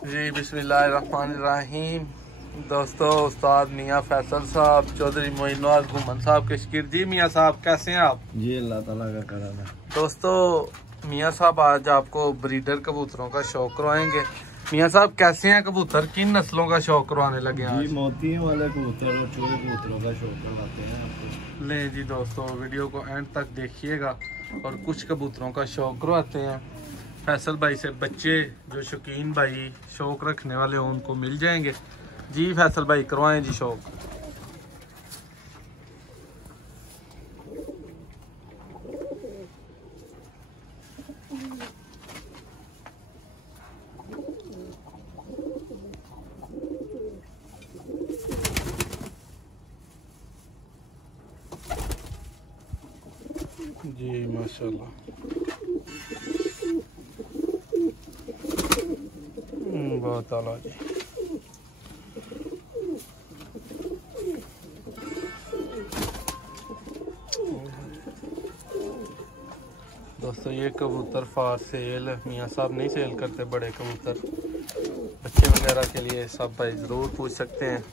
जी बिस्मिल्लाहिर्रहमानिर्रहीम। दोस्तों, उस्ताद मियाँ फैसल साहब, चौधरी मोइनुद्दीन घुमन साहब के शकीर जी। मियाँ साहब कैसे हैं आप? जी अल्लाह ताला का करम है। दोस्तों, मियाँ साहब आज आपको ब्रीडर कबूतरों का शौक करवाएंगे। मियाँ साहब कैसे हैं कबूतर, किन नस्लों का शौक करवाने लगे हैं? जी मोती वाले कबूतर और चूहे कबूतरों का शौक करवाते हैं आपको। ले जी दोस्तों, वीडियो को एंड तक देखिएगा और कुछ कबूतरों का शौक करवाते हैं। फैसल भाई से बच्चे जो शौकीन भाई शौक रखने वाले हों उनको मिल जाएंगे। जी फैसल भाई करवाएं जी शौक। जी माशाल्लाह, बहुत आला जी। दोस्तों, ये कबूतर फॉर सेल, मियाँ साहब नहीं सेल करते बड़े कबूतर। बच्चे वगैरह के लिए सब भाई ज़रूर पूछ सकते हैं।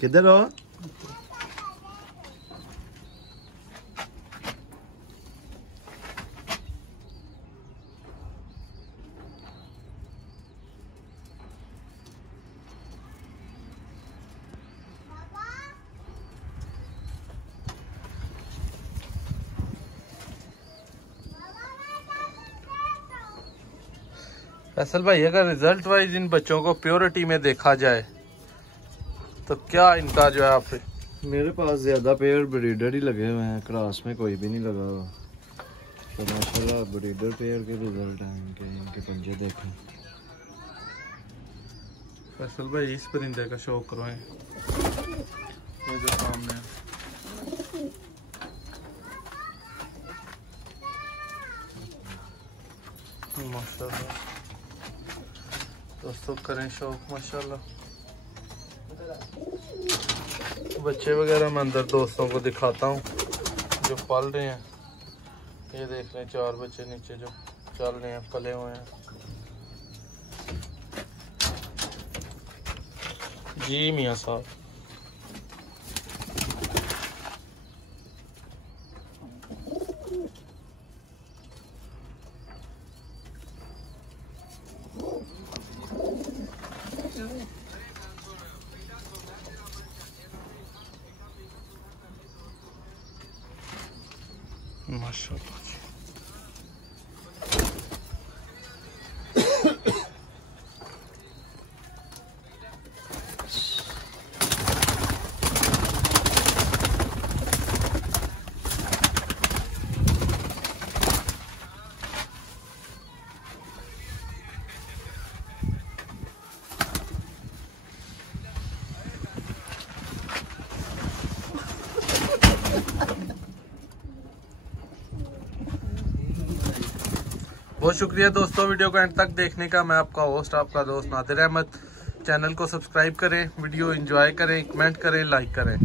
किधर हो? फैसल भाई, अगर रिजल्ट वाइज इन बच्चों को प्योरिटी में देखा जाए तो क्या इनका जो है आप? मेरे पास ज्यादा पेयर ब्रीडर ही लगे हुए हैं, क्रॉस में कोई भी नहीं लगा हुआ। तो माशाल्लाह ब्रीडर पेयर के रिजल्ट हैं इनके पंजे देखें। फैसल भाई, इस परिंदे का शौक करवाएं, ये जो सामने है। माशाल्लाह दोस्तों, करें शौक माशाल्लाह। बच्चे वगैरह मैं अंदर दोस्तों को दिखाता हूँ जो पल रहे हैं। ये देख लें, 4 बच्चे नीचे जो चल रहे हैं, पले हुए हैं। जी मियाँ साहब, माशाल्लाह जी। बहुत शुक्रिया दोस्तों वीडियो को एंड तक देखने का। मैं आपका होस्ट, आपका दोस्त नादिर अहमद। चैनल को सब्सक्राइब करें, वीडियो एंजॉय करें, कमेंट करें, लाइक करें।